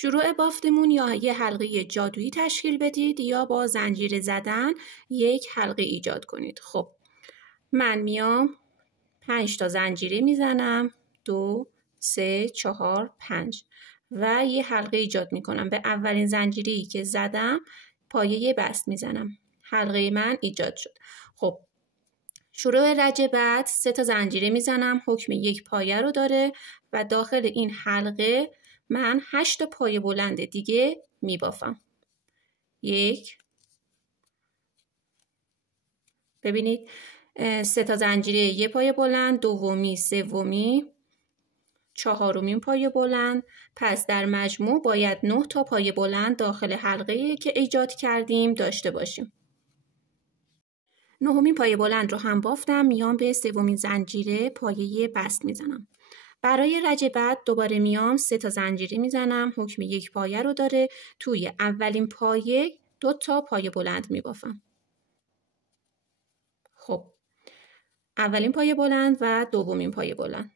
شروع بافتمون یا یه حلقه جادویی تشکیل بدید یا با زنجیره زدن یک حلقه ایجاد کنید. خب من میام 5 تا زنجیره میزنم، 2 3 4 5 و یه حلقه ایجاد میکنم. به اولین زنجیره‌ای که زدم پایه بست میزنم. حلقه من ایجاد شد. خب شروع رج بعد 3 تا زنجیره میزنم، حکم یک پایه رو داره و داخل این حلقه من 8 تا پایه بلند دیگه میبافم. 1 ببینید 3 تا زنجیره یه پایه بلند، دومی، سومی، چهارمین پایه بلند. پس در مجموع باید 9 تا پایه بلند داخل حلقه‌ای که ایجاد کردیم داشته باشیم. نهمین پایه بلند رو هم بافتم، میام به سومین زنجیره پایه بست میزنم. برای رج بعد دوباره میام 3 تا زنجیره میزنم، حکم یک پایه رو داره. توی اولین پایه 2 تا پایه بلند میبافم. خب اولین پایه بلند و دومین پایه بلند.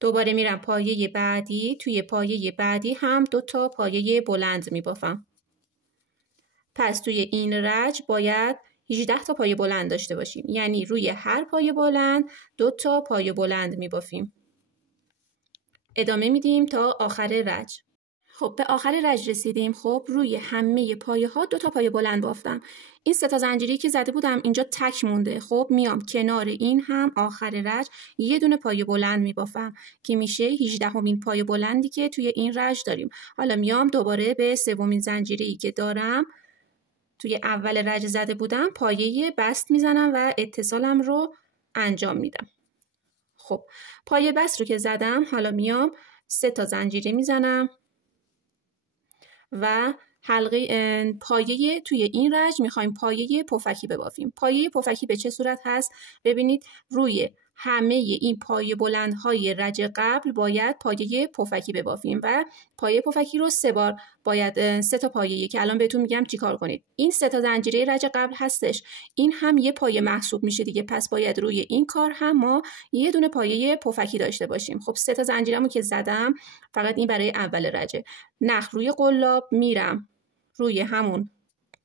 دوباره میرم پایه بعدی، توی پایه بعدی هم 2 تا پایه بلند میبافم. پس توی این رج باید 18 تا پایه بلند داشته باشیم، یعنی روی هر پایه بلند 2 تا پایه بلند میبافیم. ادامه میدیم تا آخر رج. خب به آخر رج رسیدیم. خب روی همه پایه ها 2 تا پایه بلند بافتم. این 3 تا زنجیری که زده بودم اینجا تک مونده. خب میام کنار این هم آخر رج یه دونه پایه بلند میبافم که میشه 18مین پایه بلندی که توی این رج داریم. حالا میام دوباره به سومین زنجیری که دارم توی اول رج زده بودم پایه بست میزنم و اتصالم رو انجام میدم. خب پایه بست رو که زدم حالا میام 3 تا زنجیره میزنم و حلقه پایه توی این رج میخوایم پایه پفکی ببافیم. پایه پفکی به چه صورت هست؟ ببینید روی همه این پایه بلندهای رج قبل باید پایه پفکی ببافیم و پایه پفکی رو 3 بار باید 3 تا پایه که الان بهتون میگم چیکار کنید. این 3 تا زنجیره رج قبل هستش، این هم یه پایه محسوب میشه دیگه، پس باید روی این کار هم ما یه دونه پایه پفکی داشته باشیم. خب 3 تا زنجیرمو که زدم، فقط این برای اول رجه. نخ روی قلاب میرم روی همون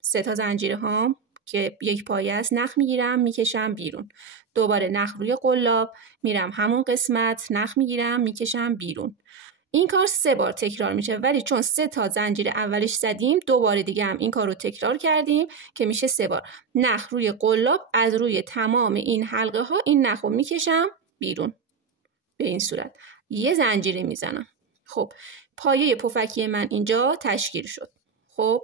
3 تا زنجیره هام که یک پایه است، نخ میگیرم میکشم بیرون. دوباره نخ روی قلاب میرم همون قسمت، نخ میگیرم میکشم بیرون. این کار 3 بار تکرار میشه، ولی چون 3 تا زنجیر اولش زدیم دوباره دیگه هم این کار رو تکرار کردیم که میشه 3 بار. نخ روی قلاب از روی تمام این حلقه ها این نخ رو میکشم بیرون به این صورت. یه زنجیره میزنم. خب پایه پفکی من اینجا تشکیل شد. خب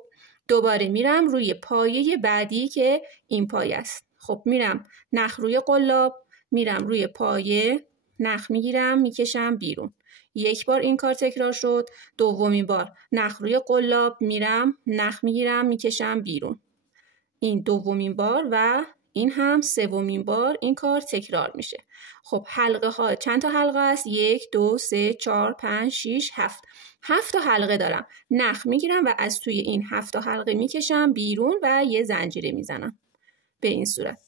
دوباره میرم روی پایه بعدی که این پایه است. خب میرم نخ روی قلاب، میرم روی پایه، نخ میگیرم میکشم بیرون. 1 بار این کار تکرار شد. دومین بار نخ روی قلاب میرم، نخ میگیرم میکشم بیرون. این دومین بار و این هم سومین بار این کار تکرار میشه. خب حلقه ها چند تا حلقه است؟ 1 2 3 4 5 6 7. 7 تا حلقه دارم. نخ میگیرم و از توی این 7 تا حلقه میکشم بیرون و یه زنجیره میزنم به این صورت.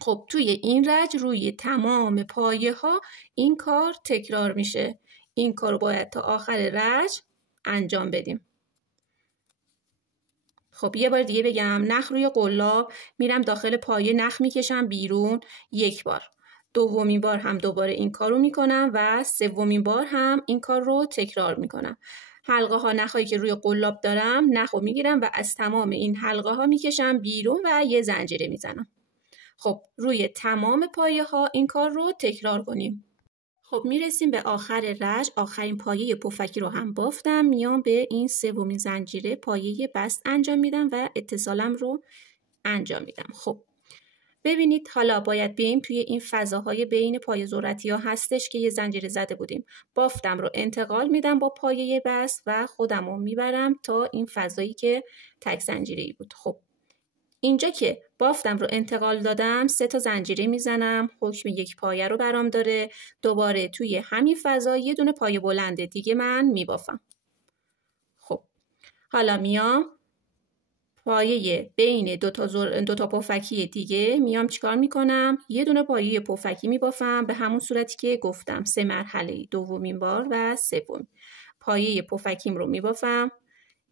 خب توی این رج روی تمام پایه ها این کار تکرار میشه. این کار رو باید تا آخر رج انجام بدیم. خب یه بار دیگه بگم. نخ روی قلاب میرم داخل پایه، نخ میکشم بیرون 1 بار. دومین بار هم دوباره این کار رو میکنم و سومین بار هم این کار رو تکرار میکنم. حلقه ها نخایی که روی قلاب دارم نخ رو میگیرم و از تمام این حلقه ها میکشم بیرون و یه زنجیره میزنم. خب روی تمام پایه ها این کار رو تکرار کنیم. خب میرسیم به آخر رج. آخرین پایه پفکی رو هم بافتم، میام به این سومین زنجیره پایه بست انجام میدم و اتصالم رو انجام میدم. خب ببینید حالا باید بیایم توی این فضاهای بین پایه ذرتی ها هستش که یه زنجیره زده بودیم. بافتم رو انتقال میدم با پایه بست و خودم رو میبرم تا این فضایی که تک زنجیره‌ای بود. خب اینجا که بافتم رو انتقال دادم 3 تا زنجیره میزنم، حکم یک پایه رو برام داره. دوباره توی همین فضا یه دونه پایه بلند دیگه من میبافم. خب حالا میام پایه بین دو تا پفکی دیگه میام چیکار میکنم؟ یه دونه پایه پفکی میبافم به همون صورتی که گفتم 3 مرحله، دومین بار و سوم. پایه پفکیم رو میبافم،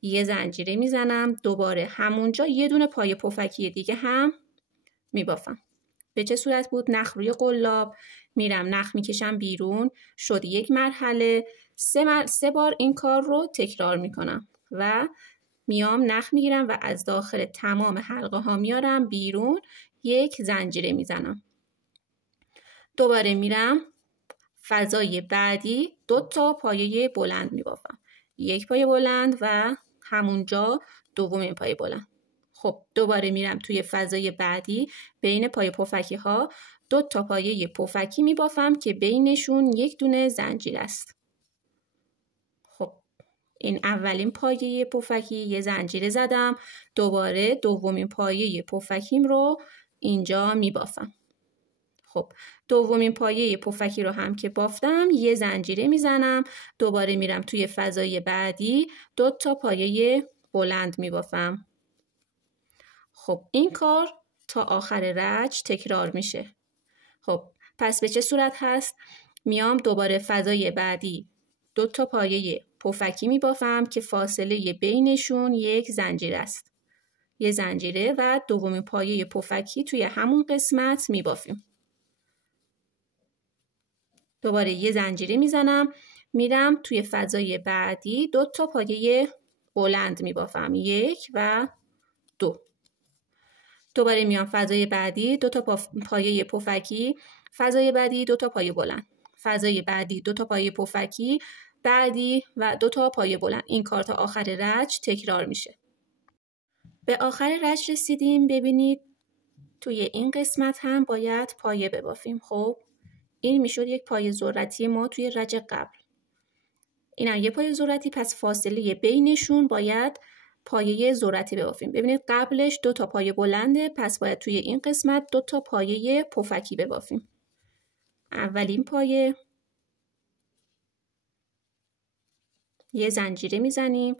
یه زنجیره میزنم، دوباره همونجا یه دونه پایه پفکی دیگه هم میبافم. به چه صورت بود؟ نخ روی قلاب، میرم نخ میکشم بیرون، شد یک مرحله. 3 بار این کار رو تکرار میکنم و میام نخ میگیرم و از داخل تمام حلقه ها میارم بیرون، یک زنجیره میزنم. دوباره میرم فضای بعدی 2 تا پایه بلند میبافم، یک پایه بلند و همونجا دومین پایه بلند. خب دوباره میرم توی فضای بعدی، بین پایه پفکی ها 2 تا پایه پفکی میبافم که بینشون یک دونه زنجیر است. خب این اولین پایه پفکی، یه زنجیره زدم، دوباره دومین پایه پفکیم رو اینجا میبافم. خب دومین پایه پفکی رو هم که بافتم، یه زنجیره میزنم، دوباره میرم توی فضای بعدی 2 تا پایه بلند میبافم. خب این کار تا آخر رج تکرار میشه. خب پس به چه صورت هست؟ میام دوباره فضای بعدی 2 تا پایه پفکی میبافم که فاصله بینشون یک زنجیره است، یه زنجیره و دومین پایه پفکی توی همون قسمت میبافیم. دوباره یه زنجیره میزنم، میرم توی فضای بعدی 2 تا پایه بلند میبافم، 1 و 2. دوباره میام فضای بعدی 2 تا پایه پفکی، فضای بعدی 2 تا پایه بلند، فضای بعدی 2 تا پایه پفکی بعدی و 2 تا پایه بلند. این کار تا آخر رج تکرار میشه. به آخر رج رسیدیم. ببینید توی این قسمت هم باید پایه ببافیم. خب این میشد یک پایه ذرتی ما توی رج قبل. این هم یه پایه ذرتی، پس فاصله بینشون باید پایه ذرتی ببافیم. ببینید قبلش 2 تا پایه بلنده، پس باید توی این قسمت 2 تا پایه پفکی ببافیم. اولین پایه، یه زنجیره میزنیم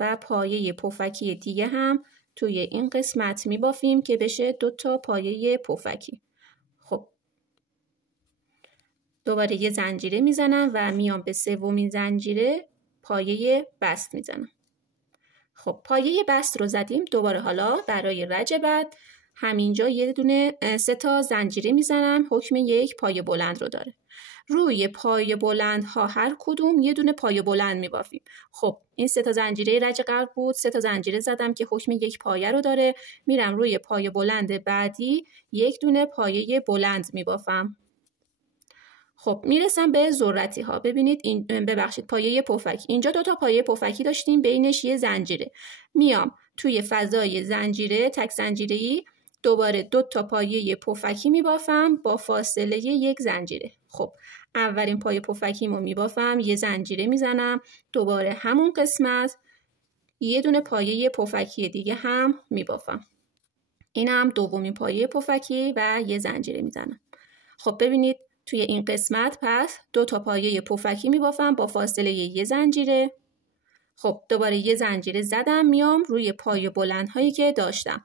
و پایه پفکی دیگه هم توی این قسمت میبافیم که بشه 2 تا پایه پفکی. خب دوباره یه زنجیره میزنم و میام به سومین زنجیره پایه بست میزنم. خب پایه بست رو زدیم. دوباره حالا برای رج بعد همینجا یه دونه 3 تا زنجیره میزنم، حکم یک پایه بلند رو داره. روی پایه بلند ها هر کدوم یه دونه پایه بلند میبافیم. خب این 3 تا زنجیره رج قبل بود، 3 تا زنجیره زدم که حکم یک پایه رو داره. میرم روی پایه بلند بعدی یک دونه پایه بلند میبافم. خب میرسم به ذرتی ها. ببینید این ببخشید پایه پفک، اینجا 2 تا پایه پفکی داشتیم، بینش یه زنجیره. میام توی فضای زنجیره تک زنجیره‌ای دوباره 2 تا پایه پفکی میبافم با فاصله یک زنجیره. خب اولین پایه پفکیمو میبافم، یه زنجیره میزنم، دوباره همون قسمت یه دونه پایه پفکی دیگه هم میبافم. اینم دومین پایه پفکی و یه زنجیره میزنم. خب ببینید توی این قسمت پس 2 تا پایه پفکی میبافم با فاصله یه زنجیره. خب دوباره یه زنجیره زدم، میام روی پایه بلند هایی که داشتم.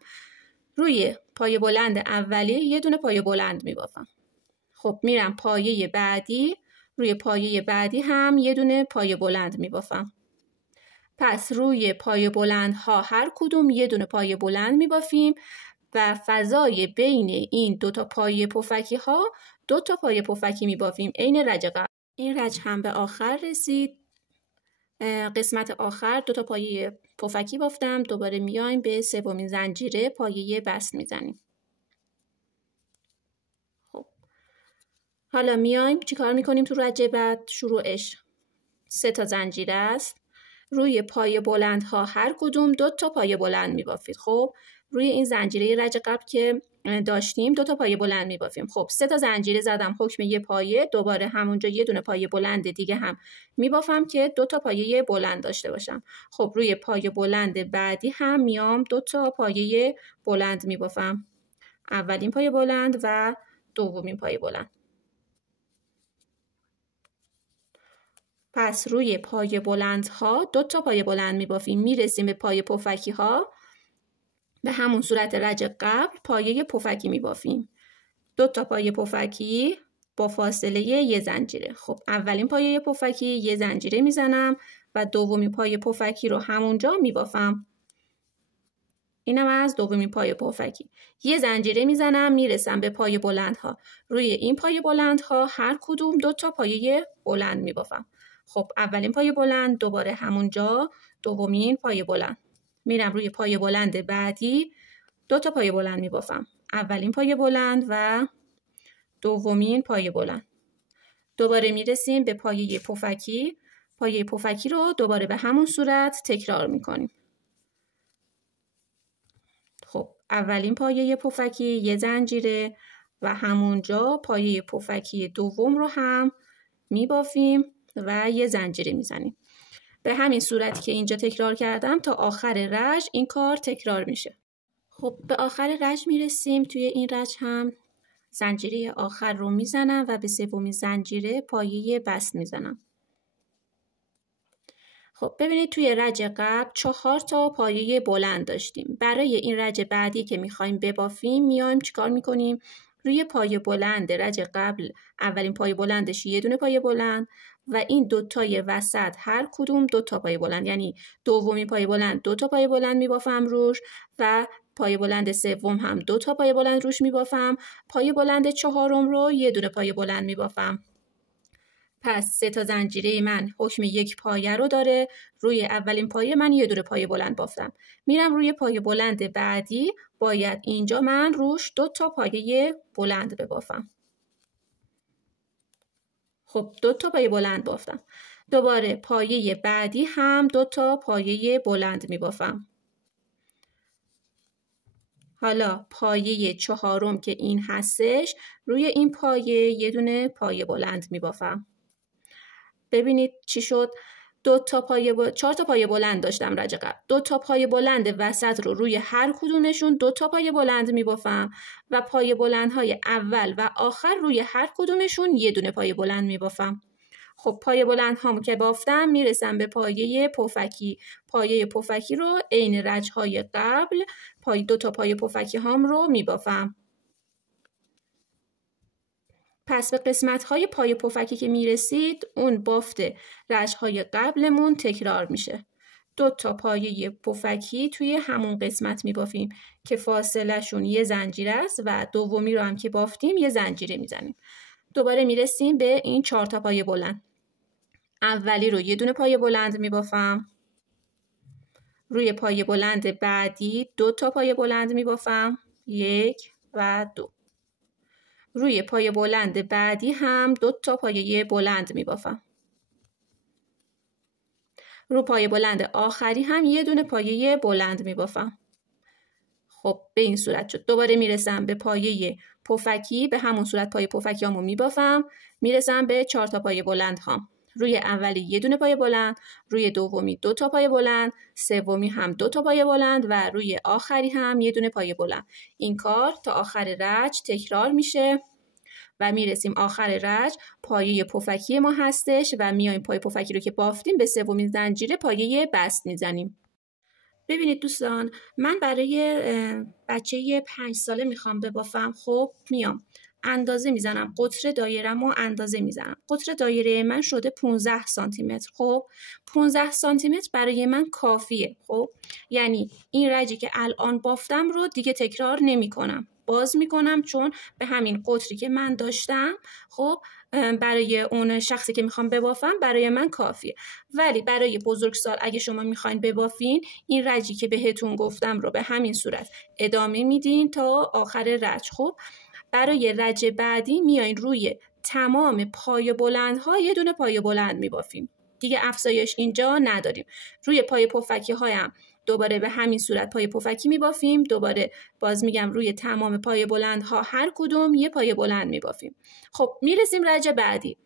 روی پایه بلند اولی یه دونه پایه بلند میبافم. خب میرم پایه بعدی، روی پایه بعدی هم یه دونه پایه بلند میبافم. پس روی پایه بلند ها هر کدوم یه دونه پایه بلند میبافیم و فضای بین این 2 تا پایه پفکی ها 2 تا پایه پفکی میبافیم عین رج قبل. این رج هم به آخر رسید. قسمت آخر 2 تا پایه پفکی بافتم، دوباره میایم به سومین زنجیره پایه بست میزنیم. خب حالا میایم چیکار میکنیم تو رج بعد؟ شروعش 3 تا زنجیره است. روی پایه بلند ها هر کدوم 2 تا پایه بلند میبافید. خب روی این زنجیره رج قبل که داشتیم 2 تا پایه بلند میبافیم. خب 3 تا زنجیره زدم، حکم یه پایه، دوباره همونجا یه دونه پایه بلند دیگه هم میبافم که 2 تا پایه بلند داشته باشم. خب روی پایه بلند بعدی هم میام 2 تا پایه بلند میبافم، اولین پایه بلند و دومین پایه بلند. پس روی پایه بلند ها 2 تا پایه بلند میبافیم، میرسیم به پایه پفکی ها. به همون صورت رج قبل پایه پفکی میبافیم، 2 تا پایه پفکی با فاصله یه زنجیره. خب اولین پایه پفکی یه زنجیره میزنم و دومین پایه پفکی رو همونجا میبافم. اینم از دومین پایه پفکی. یه زنجیره میزنم میرسم به پایه بلندها. روی این پایه بلندها هر کدوم 2 تا پایه بلند میبافم. خب اولین پایه بلند دوباره همونجا، دومین پایه بلند. میرم روی پایه بلند بعدی 2 تا پایه بلند میبافم. اولین پایه بلند و دومین پایه بلند. دوباره میرسیم به پایه پفکی. پایه پفکی رو دوباره به همون صورت تکرار میکنیم. خب اولین پایه پفکی یه زنجیره و همونجا پایه پفکی دوم رو هم میبافیم و یه زنجیره میزنیم. به همین صورت که اینجا تکرار کردم تا آخر رج این کار تکرار میشه. خب به آخر رج میرسیم. توی این رج هم زنجیره آخر رو میزنم و به سومین زنجیره پایه بست میزنم. خب ببینید توی رج قبل 4 تا پایه بلند داشتیم. برای این رج بعدی که میخوایم ببافیم میایم چیکار میکنیم؟ روی پایه بلند رج قبل اولین پایه بلندش یه دونه پایه بلند و این 2 تای وسط هر کدوم 2 تا پایه بلند، یعنی دومین پایه بلند 2 تا پایه بلند میبافم روش و پایه بلند سوم هم 2 تا پایه بلند روش میبافم. پایه بلند چهارم رو یه دونه پایه بلند میبافم. پس 3 تا زنجیره من حکم یک پایه رو داره. روی اولین پایه من یه دونه پایه بلند بافتم. میرم روی پایه بلند بعدی، باید اینجا من روش 2 تا پایه بلند ببافم. خب 2 تا پایه بلند بافتم. دوباره پایه بعدی هم 2 تا پایه بلند میبافم. حالا پایه چهارم که این هستش، روی این پایه یه دونه پایه بلند میبافم. ببینید چی شد؟ 4 تا پایه بلند داشتم رج قبل. 2 تا پایه بلند وسط رو روی هر کدومشون 2 تا پایه بلند میبافم و پایه بلندهای اول و آخر روی هر کدومشون یه دونه پایه بلند میبافم. خب پایه بلند هامو که بافتم میرسم به پایه پفکی. پایه پفکی رو عین رج های قبل 2 تا پایه پفکی هام رو میبافم. پس به قسمت های پایه پفکی که میرسید اون بافت رج های قبلمون تکرار میشه. 2 تا پایه پفکی توی همون قسمت میبافیم که فاصله شون یه زنجیره است و دومی رو هم که بافتیم یه زنجیره میزنیم. دوباره میرسیم به این 4 تا پایه بلند. اولی رو یه دونه پایه بلند میبافم. روی پایه بلند بعدی 2 تا پایه بلند میبافم. 1 و 2. روی پایه بلند بعدی هم 2 تا پایه بلند میبافم. رو پایه بلند آخری هم یه دونه پایه بلند میبافم. خب به این صورت شد. دوباره میرسم به پایه پفکی، به همون صورت پایه پفکی هامو میبافم. میرسم به 4 تا پایه بلند هام. روی اولی یه دونه پایه بلند، روی دومی 2 تا پایه بلند، سومی هم 2 تا پایه بلند و روی آخری هم یه دونه پایه بلند. این کار تا آخر رج تکرار میشه و میرسیم آخر رج پایه پفکی ما هستش و میایم پایه پفکی رو که بافتیم به سومین زنجیره پایه بست میزنیم. ببینید دوستان، من برای بچه 5 ساله میخوام ببافم. خب میام اندازه میزنم، قطر دایره‌مو اندازه میزنم. قطر دایره من شده 15 سانتی متر. خب 15 سانتی متر برای من کافیه. خب یعنی این رجی که الان بافتم رو دیگه تکرار نمی کنم، باز میکنم، چون به همین قطری که من داشتم خب برای اون شخصی که میخوام ببافم برای من کافیه. ولی برای بزرگسال اگه شما میخواین ببافین، این رجی که بهتون گفتم رو به همین صورت ادامه میدین تا آخر رج. خب برای رج بعدی میاین روی تمام پایه بلندها یه دونه پایه بلند میبافیم. دیگه افزایش اینجا نداریم. روی پایه پفکی هایم دوباره به همین صورت پایه پفکی میبافیم. دوباره باز میگم روی تمام پایه بلندها هر کدوم یه پایه بلند میبافیم. خب میرسیم رج بعدی.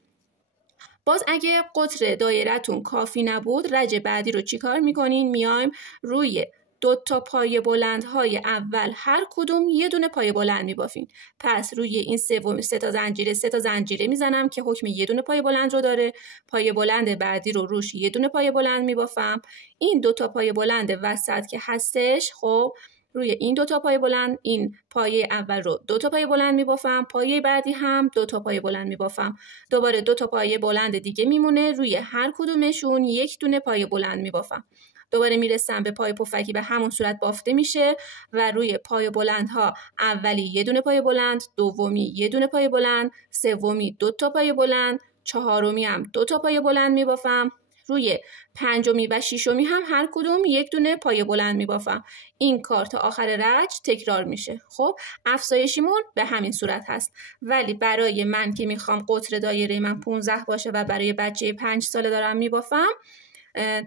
باز اگه قطر دایره‌تون کافی نبود، رج بعدی رو چیکار میکنین؟ میایم روی 2 تا پایه بلندهای اول هر کدوم یه دونه پایه بلند میبافین. پس روی این 3 تا زنجیره میزنم که حکم یه دونه پایه بلند رو داره. پایه بلند بعدی رو روش یه دونه پایه بلند میبافم. این 2 تا پایه بلند وسط که هستش، خب روی این 2 تا پایه بلند، این پایه اول رو 2 تا پایه بلند میبافم، پایه بعدی هم 2 تا پایه بلند میبافم. دوباره 2 تا پایه بلند دیگه میمونه، روی هر کدومشون 1 دونه پایه بلند میبافم. دوباره میرسم به پای پفکی، به همون صورت بافته میشه و روی پای بلندها اولی 1 دونه پای بلند، دومی 1 دونه پای بلند، سومی 2 تا پای بلند، چهارمی هم 2 تا پای بلند میبافم. روی پنجمی و ششمی هم هر کدوم 1 دونه پایه بلند میبافم. این کار تا آخر رج تکرار میشه. خب افزایشیمون به همین صورت هست، ولی برای من که میخوام قطر دایره من 15 باشه و برای بچه 5 ساله دارم میبافم،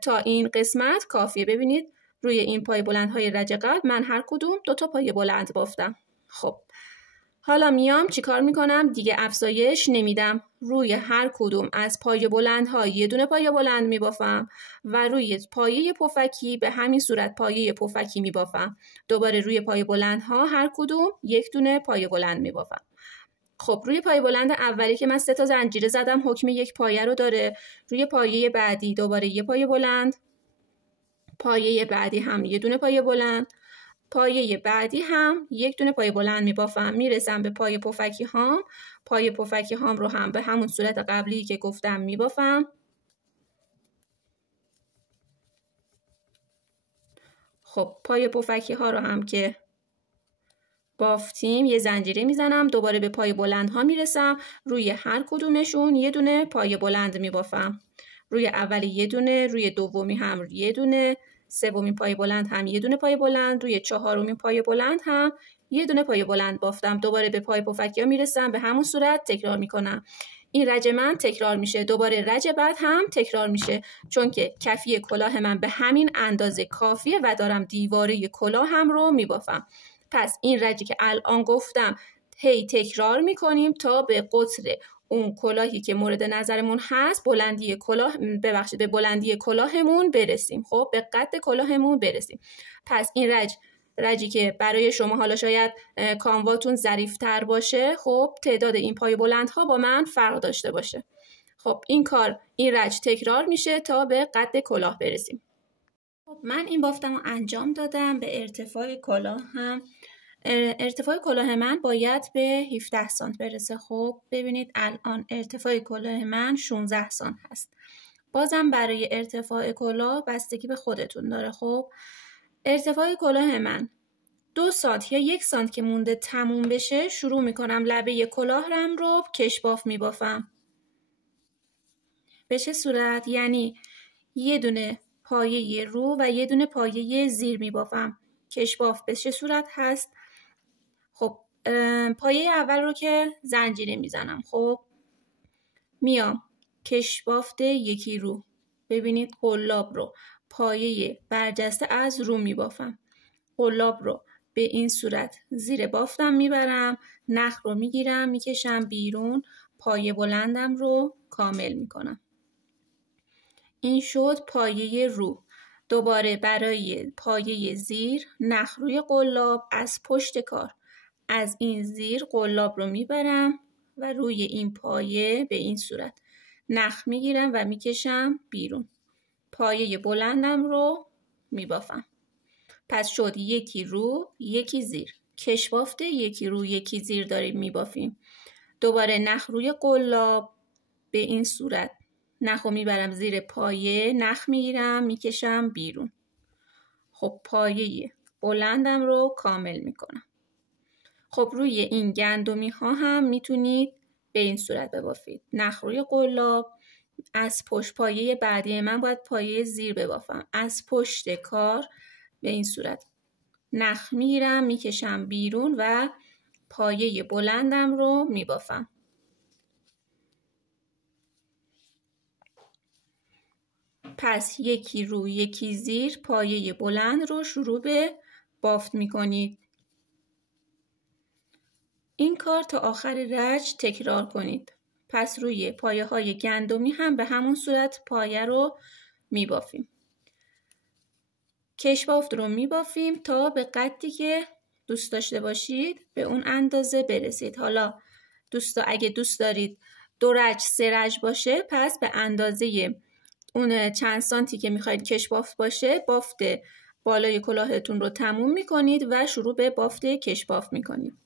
تا این قسمت کافیه. ببینید روی این پایه بلندهای رج قبل من هر کدوم 2 تا پایه بلند بافتم. خب حالا میام چیکار میکنم؟ دیگه افزایش نمیدم. روی هر کدوم از پایه بلندها 1 دونه پایه بلند میبافم و روی پایه پفکی به همین صورت پایه پفکی میبافم. دوباره روی پایه بلندها هر کدوم 1 دونه پایه بلند میبافم. خب روی پایه بلند اولی که من 3 تا زنجیره زدم، حکم 1 پایه رو داره. روی پایه بعدی دوباره 1 پایه بلند، پایه بعدی هم 1 دونه پایه بلند، پایه بعدی هم 1 دونه پایه بلند میبافم. میرسم به پایه پفکی هام. پایه پفکی هام رو هم به همون صورت قبلی که گفتم میبافم. خب پایه پفکی ها رو هم که بافتیم، یه زنجیره میزنم، دوباره به پایه بلند ها میرسم. روی هر کدومشون 1 دونه پایه بلند میبافم. روی اولی 1 دونه، روی دومی هم 1 دونه، سومی پایه بلند هم 1 دونه پایه بلند، روی چهارمی پایه بلند هم 1 دونه پایه بلند بافتم. دوباره به پایه پفکی ها میرسم، به همون صورت تکرار میکنم. این رج من تکرار میشه، دوباره رج بعد هم تکرار میشه، چون که کفی کلاه من به همین اندازه کافیه و دارم دیواره کلاه هم رو میبافم. پس این رجی که الان گفتم هی تکرار میکنیم تا به قطر اون کلاهی که مورد نظرمون هست، بلندی کلاه، به بلندی کلاهمون برسیم. خب به قد کلاهمون برسیم. پس این رجی که برای شما حالا شاید کامواتون ظریف‌تر باشه، خب تعداد این پای بلندها با من فرق داشته باشه. خب این رج تکرار میشه تا به قد کلاه برسیم. خب من این بافتم رو انجام دادم. به ارتفاع کلاه هم، ارتفاع کلاه من باید به 17 سانت برسه. خب ببینید الان ارتفاع کلاه من 16 سانت هست. بازم برای ارتفاع کلاه بستگی به خودتون داره. خب ارتفاع کلاه من 2 سانت یا 1 سانت که مونده تموم بشه، شروع میکنم لبه کلاهم رو کشباف میبافم. به چه صورت؟ یعنی 1 دونه پایه رو و 1 دونه پایه زیر میبافم. کشباف به چه صورت هست؟ خب پایه اول رو که زنجیره میزنم، خب میام کشبافت یکی رو، ببینید قلاب رو پایه برجسته از رو میبافم. قلاب رو به این صورت زیر بافتم میبرم، نخ رو میگیرم میکشم بیرون، پایه بلندم رو کامل میکنم. این شد پایه رو. دوباره برای پایه زیر نخ روی قلاب از پشت کار، از این زیر قلاب رو میبرم و روی این پایه به این صورت نخ میگیرم و میکشم بیرون. پایه بلندم رو میبافم. پس شد یکی رو یکی زیر. کشبافته یکی رو یکی زیر داریم میبافیم. دوباره نخ روی قلاب به این صورت نخ رو میبرم زیر پایه، نخ میگیرم میکشم بیرون. خب پایه بلندم رو کامل میکنم. خب روی این گندمی ها هم میتونید به این صورت ببافید. نخ روی قلاب، از پشت پایه بعدی من باید پایه زیر ببافم، از پشت کار به این صورت نخ میگیرم میکشم بیرون و پایه بلندم رو میبافم. پس یکی رو یکی زیر پایه بلند رو شروع به بافت میکنید. این کار تا آخر رج تکرار کنید. پس روی پایه های گندمی هم به همون صورت پایه رو میبافیم. کشبافت رو میبافیم تا به قدی که دوست داشته باشید به اون اندازه برسید. حالا اگه دوست دارید 2 رج 3 رج باشه، پس به اندازه اون چند سانتی که میخواید کشبافت باشه، بافت بالای کلاهتون رو تموم میکنید و شروع به بافت کش بافت میکنید.